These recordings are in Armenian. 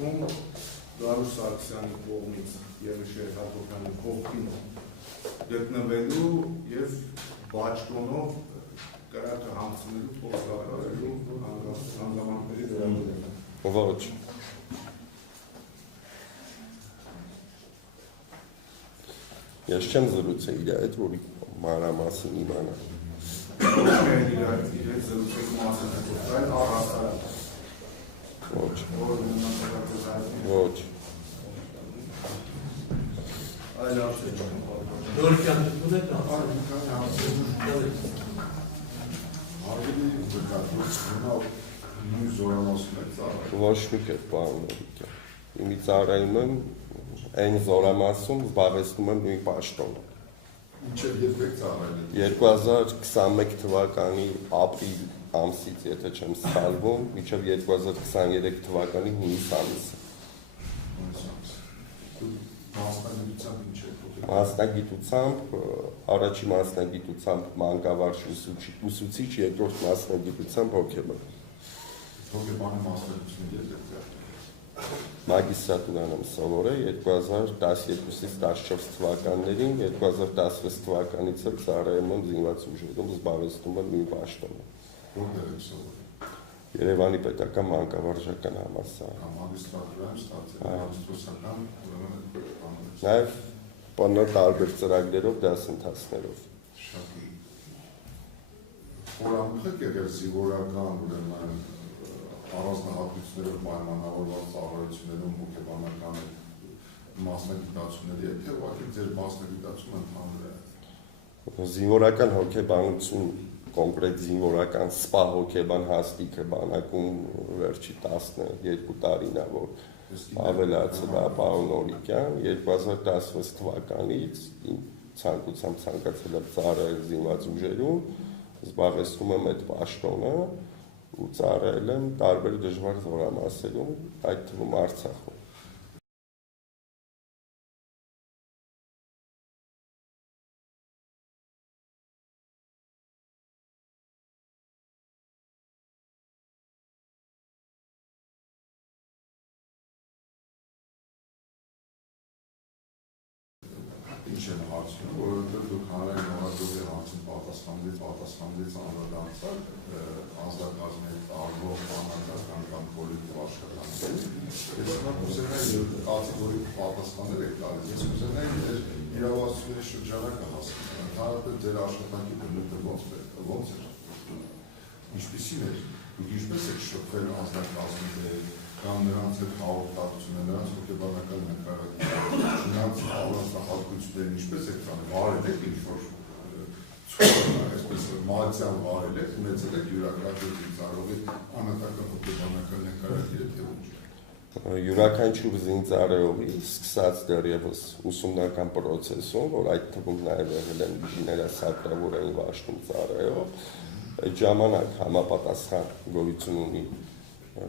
ընթացքում Գարուս Սարգսյանի կողմից Եղիշեր Հակոբյանի կողքին գտնվելու և բաճկոնով կրակը հանձնելու փոխկապարելու հանգամանքների վերաբերյալ։ Ոչ։ Ես չեմ զրուցել իր հետ, որ մանրամասն իմանա։ Իրենց զրուցեք մասին այլ առհասարակ։ Ոչ։ Ոչ։ Այլ հարցեր չեմ։ Դորքյան դուք եք Ավելի վկայություն նույն զորամասում եք ծառայում։ Ոչ մի կերպ, պարոն Մելիքյան։ Իմի ծառայում եմ այն զորամասում, զբաղեցնում եմ նույն պաշտոնը։ Մինչև երբ եք ծառայել։ 2021 թվականի ապրիլ ամսից, եթե չեմ սխալվում, մինչև 2023 թվականի հունիս ամիսը։ Մասնագիտությամբ ինչ եք։ Մասնագիտությամբ, առաջի մասնագիտությամբ մանկավարժ ուսուցիչ, երկրորդ մասնագիտությամբ հոգեբան։ Հոգեբանի մասնագիտությունը եք դեռ։ Մագիստրատուրան եմ սովորել 2012-ից 14 թվականներին, 2016 թվականից էլ ծառայում եմ զինված ուժերում, զբաղեցնում եմ նույն պաշտոնը։ Որտեղ եք սովորել։ Երևանի պետական մանկավարժական համալսարան։ Մագիստրատուրայում ստացել հաստոսական Նաև ՊՆ տարբեր ծրագրերով դասընթացներով։ Շատ խորամուխ եք եղել զինվորական ուրեմն առանձնահատկություններով պայմանավորված ծառայություններում հոգեբանական մասնագիտացումների, թե ուղղակի ձեր մասնագիտացումը ընդհանուր է։ Զինվորական հոգեբանություն, կոնկրետ զինվորական սպա հոգեբան հաստիքը բանակում վերջի 12 տարին է, որ ավելացել է պարոն Օրիկյան, 2016 թվականից ցանկությամբ ցանկացել եմ ծառայել զինված ուժերում, զբաղեցնում եմ այդ պաշտոնը ու ծառայել եմ տարբեր դժվար զորամասերում, այդ թվում Արցախում։ Ինչ են հարցնում, որովհետև դուք հանրային նորաձողի հարցին պատասխաններից անդրադարձալ անձնակազմի տարբեր բանակական կամ պոլիտիկ աշխատանքների։ Ես ուզենայի կատեգորիկ պատասխաններ եք տալիս, ես ուզենայի իրավասությունների շրջանակը հասկանալ, ընդհանրապես ձեր աշխատանքի բնույթը ոնց էր, ինչպիսին էր, դուք ինչպես եք շփվել անձնակազմի հետ, կամ նրանց հետ հաղորդակցությունը, նրանց հոգեբանական նկարագիրը, նրանց առանձնահատկությունները ինչպես եք տանում, վարել եք ինչ-որ այսպես մատյան վարել եք, ունեցել եք յուրաքանչյուր զինծառայողի անհատական հոգեբանական նկարագիրը, թե ոչ։ Յուրաքանչյուր զինծառայողի սկսած դեռևս ուսումնական պրոցեսում, որ այդ թվում նաև եղել են ինժեներասակրավորային վաշտում ծառայող, այդ ժամանակ համապատասխան գոյություն ունի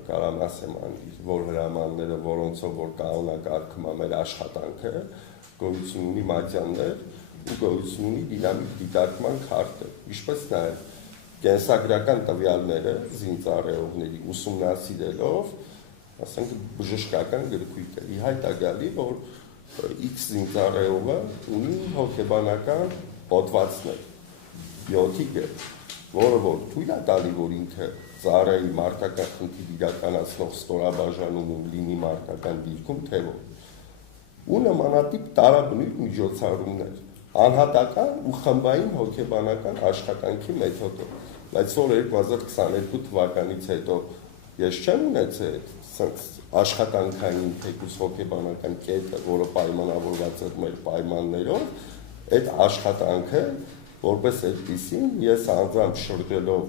կարամ ասեմ որ հրամանները, որոնցով որ կանոնակարգում է մեր աշխատանքը, գոյություն ունի մատյաններ ու գոյություն ունի դինամիկ դիտարկման քարտը, ինչպես նաև կենսագրական տվյալները զինծառայողների ուսումնասիրելով, ասենք բժշկական գրքույկը, ի հայտ է գալի, որ X զինծառայողը ունի հոգեբանական հոդվածներ, 7-ը, որը որ թույլ է տալի, որ ինքը ծառայի մարտական խնդիր իրականացնող ստորաբաժանում լինի մարտական դիրքում, թե ոչ։ Ու նմանատիպ տարաբնույթ միջոցառումներ, անհատական ու խմբային հոգեբանական աշխատանքի մեթոդով, բայց որ 2022 թվականից հետո ես չեմ ունեցել աշխատանքային թեկուզ հոգեբանական կետը, որը պայմանավորված է մեր պայմաններով, այդ աշխատանքը որպես այդպիսին ես անձամբ շրջելով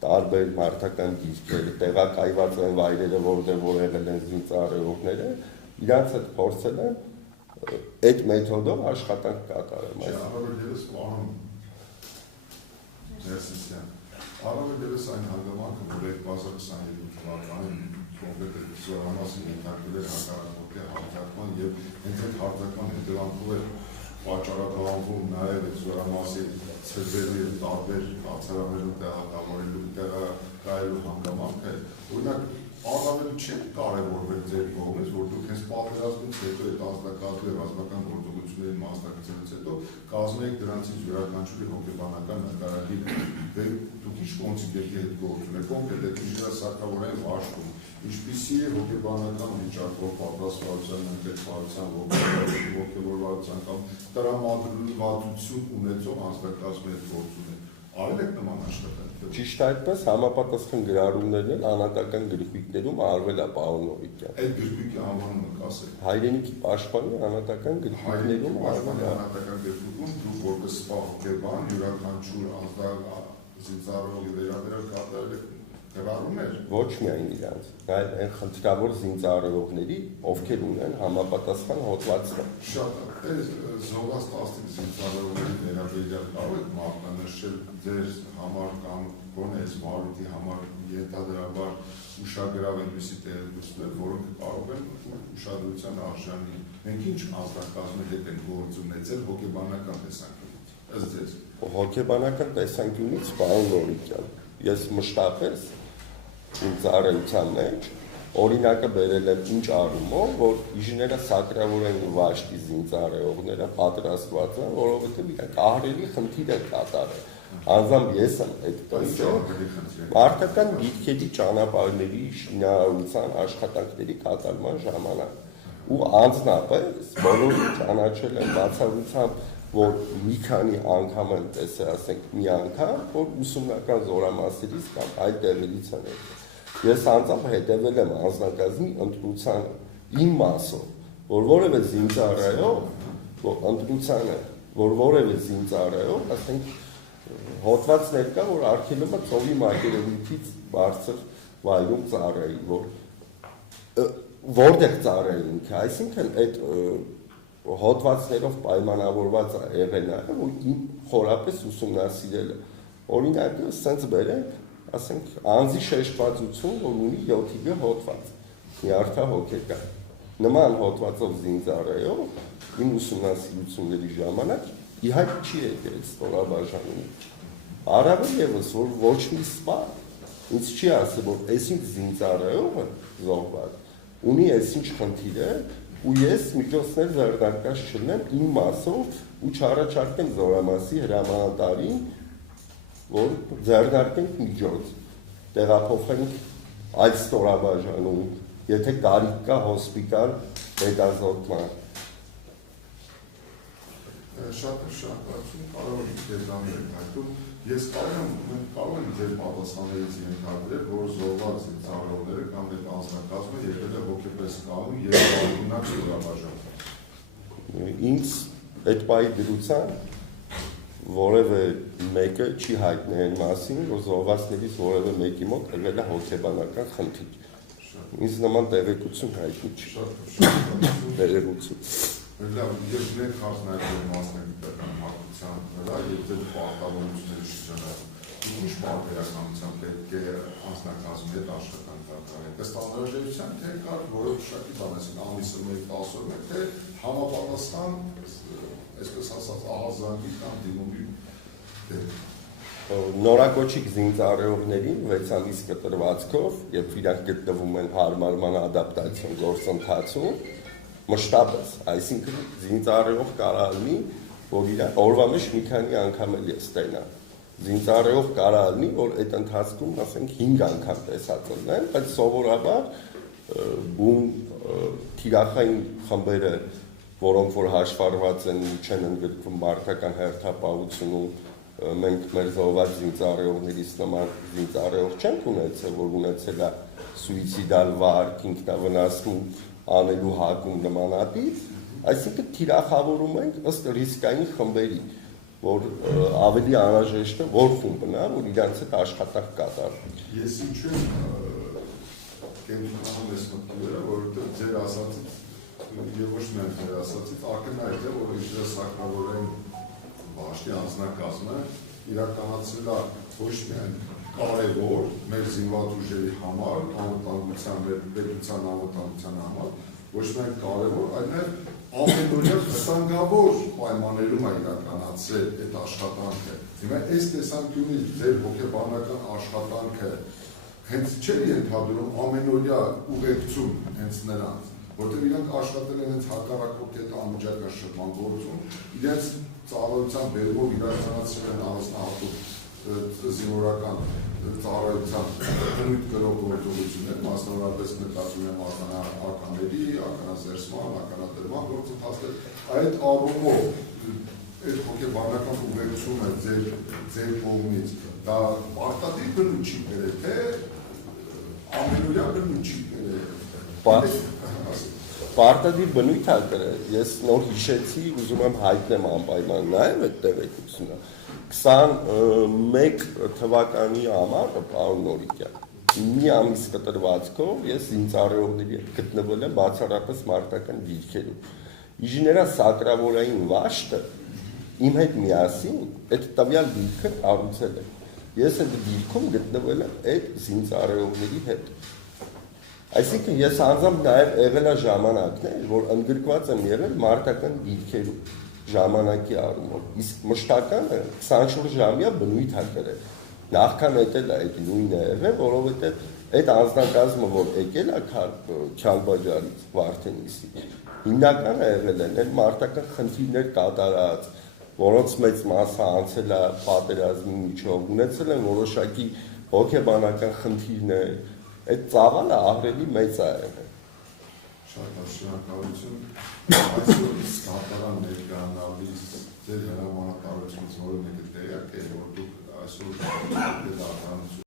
տարբեր մարտական դիրքեր, տեղակայված են վայրերը, որտեղ որ եղել են զինծառայողները, իրանց հետ փորձել են այդ մեթոդով աշխատանք կատարել։ Առավել ևս պարոն Ներսիսյան, առավել ևս այն հանգամանքը, որ 2022 թվականին կոնկրետ զորամասին ենթարկվել էր հակառակորդի հարձակման եւ հենց այդ հարձակման հետևանքով էր պատճառաբանվում նաև այդ զորամասի ցրվելու եւ տարբեր կացարաններում տեղակայելու հանգամանքը, օրինակ առավել չի կարևորվել ձեր կողմից, որ դուք հենց պատերազմից հետո այդ ազնագազմի եւ ռազմական գործողությունների մասնակցելուց հետո կազմեք դրանցից յուրաքանչյուրի հոգեբանական նկարագիրը։ Դե դուք ինչ կոնցեպտի հետ գործ ունեք, կոնկրետ այդ սակավորային վարժում, ինչպիսի է հոգեբանական վիճակով պատրաստվածության, ընկերության, ոգևորվածության կամ տրամադրվածություն ունեցող ազնագազմի հետ գործ ունեք։ Արել եք նման աշխատանք։ Ճիշտ այդպես համապատասխան գրառումներն են անհատական գրքույկներում արվել է պարոն Նովիկյան։ Այդ գրքույկի անվանումը կասեք։ Հայրենիքի պաշտպանի անհատական գրքույկներում արվել է անհատական գրքույկում դուք որպես սպա հոգեբան յուրաքանչյուր զինծառայողի վերաբերյալ կատարել եք գրառումներ։ Ոչ միայն իրանց, այլ այն խնդրավոր զինծառայողների, ովքեր ունեն համապատասխան հոդվածներ։ Շատ է, զոհված 10 զինծառայողների վերաբերյալ կարող եք մատնանշել ձեր համար կամ գոնե զմարուտի համար ենթադրաբար ուշագրավ այնպիսի տեղեկություններ, որոնք կարող են ուշադրության արժանի։ Մենք ինչ ազնագազմի հետ ենք գործ ունեցել հոգեբանական տեսանկյունից, ըստ ձեզ։ Հոգեբանական տեսանկյունից պարոն Նովիկյան, ես մշտապես իմ ծառայության մեջ օրինակը բերել եմ ինչ առումով, որ իժները սակրավորեն վաշտի զինծառայողները պատրաստված են, որովհետև իրանք ահռելի խնդիր են կատարել։ Անձամբ ես եմ այդ տեսել մարդական դիրքերի ճանապարհների շինարարության աշխատանքների կատարման ժամանակ ու անձնապես բոլորը ճանաչել են բացառությամբ, որ մի քանի անգամ են տեսել, ասենք մի անգամ, որ ուսումնական զորամասերից կամ այլ տեղերից են եկել։ Ես անձամբ հետևել եմ անձնակազմի ընտրությանը իմ մասով, որ որևէ զինծառայող, որ ընտրությանը, որ որևէ զինծառայող, ասենք հոդված ներկա, որ արգելում է ծովի մակերևույթից բարձր վայրում ծառայի, որտեղ ծառայի ինքը, այսինքն այդ հոդվածներով պայմանավորված է եղել նաև, որ իմ խորապես ուսումնասիրել է։ Օրինակը սենց բերենք, ասենք անձի շեշտվածություն, որ ունի 7-ը հոդված, նյարդա հոգեկան։ Նման հոդվածով զինծառայող իմ ուսումնասիրությունների ժամանակ իհայտ չի եկել ստորաբաժանում։ Առավել ևս, որ ոչ մի սպա ինձ չի ասել, որ այսինչ զինծառայողը զոհված ունի այսինչ խնդիր է, ու ես միջոցներ ձեռնարկած չլինեմ իմ մասով ու չառաջարկեմ զորամասի հրամանատարին, որ ձեռնարկենք միջոց, տեղափոխենք այլ ստորաբաժանում, եթե կարիք կա հոսպիտալ հետազոտման։ Շատ շնորհակալություն, կարող եք դերձանել հայտում։ Ես կարող եմ ձեր պատասխաններից ենթադրել, որ զոհված զինծառայողները կամ այդ անձնակազմը եղել է հոգեպես կալու եւ օրինակ ստորաբաժան։ Ինձ այդ պայի դրության որևէ մեկը չի հայտնել այն մասին, որ զոհվածներից որևէ մեկի մոտ եղել է հոգեբանական խնդիր։ Ինձ նման տեղեկություն հայտնի չի։ Տեղեկություն։ Լավ, ես մենք հասնայել մասնագիտական հատուցության վրա եւ ձեր պարտավորությունների շրջանակում։ Ինչ պարտավորականությամբ պետք է անձնակազմի հետ աշխատանք կատարել։ Ըստ անհրաժեշտության թե կար որոշակի բան, այսինքն ամիսը 1-10 օր, թե համապատասխան, այսպես ասած, ահազանգի կամ դիմումի նորակոչիկ զինծառայողներին 6 ամիս կտրվածքով, երբ իրանք գտնվում են հարմարման ադապտացիոն գործընթացում, մշտապես, այսինքն զինծառայող կարող լինի, որ իր օրվա մեջ մի քանի անգամ էլ ես տենա։ Զինծառայող կարող լինի, որ այդ ընթացքում, ասենք 5 անգամ տեսած լինեն, բայց սովորաբար բուն թիրախային խմբերը, որոնք որ հաշվառված են չեն ընդգրկվում մարդական հերթապահությունում, մենք մեր զոհված զինծառայողներից նման զինծառայող չենք ունեցել, որ ունեցել է սուիցիդալ վարք, ինքնավնասում անելու հակում նմանատիպ, այսինքն թիրախավորում ենք ըստ ռիսկային խմբերի, որ ավելի անհրաժեշտ է որ խումբն է, որ իրանց հետ աշխատանք կատարի։ Ես ինչու եմ կենտրոնում ես մտքերը, որովհետև ձեր ասածից եւ ոչ միայն ձեր ասածից ակնհայտ է, որ իշխե սակրավորային վաշտի անձնակազմը իրականացրել է ոչ միայն կարևոր մեր զինված ուժերի համար, անվտանգության, մեր պետության անվտանգության համար, ոչ միայն կարևոր, այլ նաև ամենօրյա վտանգավոր պայմաններում է իրականացրել այդ աշխատանքը։ Հիմա այս տեսանկյունից ձեր հոգեբանական աշխատանքը հենց չէր ենթադրում ամենօրյա ուղեկցում հենց նրանց, որտեղ իրանք աշխատել են հենց հակառակորդ հետ անմիջական գործում, իրենց ծառայության բերումով իրականացրել են առանձնահատուկ զինվորական ծառայության բնույթ կրող գործողություններ, մասնավորապես նկատվում է ականների, ականազերծման, ականադրման գործընթացներ, այդ առումով այդ հոգեբանական ուղեկցումը ձեր կողմից դա պարտադիր բնույթ չի բերել, թե ամենօրյա բնույթ չի բերել։ Պարտադիր բնույթ է գրել, ես նոր հիշեցի, ուզում եմ հայտնեմ անպայման նաև այդ տեղեկությունը։ 21 թվականի ամառը, պարոն Նորիկյան, մի ամիս կտրվածքով ես զինծառայողների հետ գտնվել եմ բացառապես մարտական դիրքերում։ Իժեներա սակրավորային վաշտը իմ հետ միասին այդ տվյալ դիրքը կառուցել է։ Ես այդ դիրքում գտնվել եմ այդ զինծառայողների հետ։ Այսինքն ես անձամբ նաև եղել է ժամանակներ, որ ընդգրկված եմ եղել մարտական դիրքերում ժամանակի առումով, իսկ մշտականը 24 ժամյա բնույթ է կրել։ Նախքան էտել է այդ նույնը եղել, որովհետև այդ անձնակազմը, որ եկել է Քյալբաջարից, Վարդենիսի, հիմնականը եղել են այդ մարտական խնդիրներ կատարած, որոնց մեծ մասը անցել է պատերազմի միջով, ունեցել են որոշակի հոգեբանական խնդիրներ, այդ ծավալը ահռելի մեծ է եղել։ Շատ շնորհակալություն, այսօր կատարան ներկայանալիս ձեր հրամանատարությունից որը մեկը տեղյակ է, որ դուք այսօր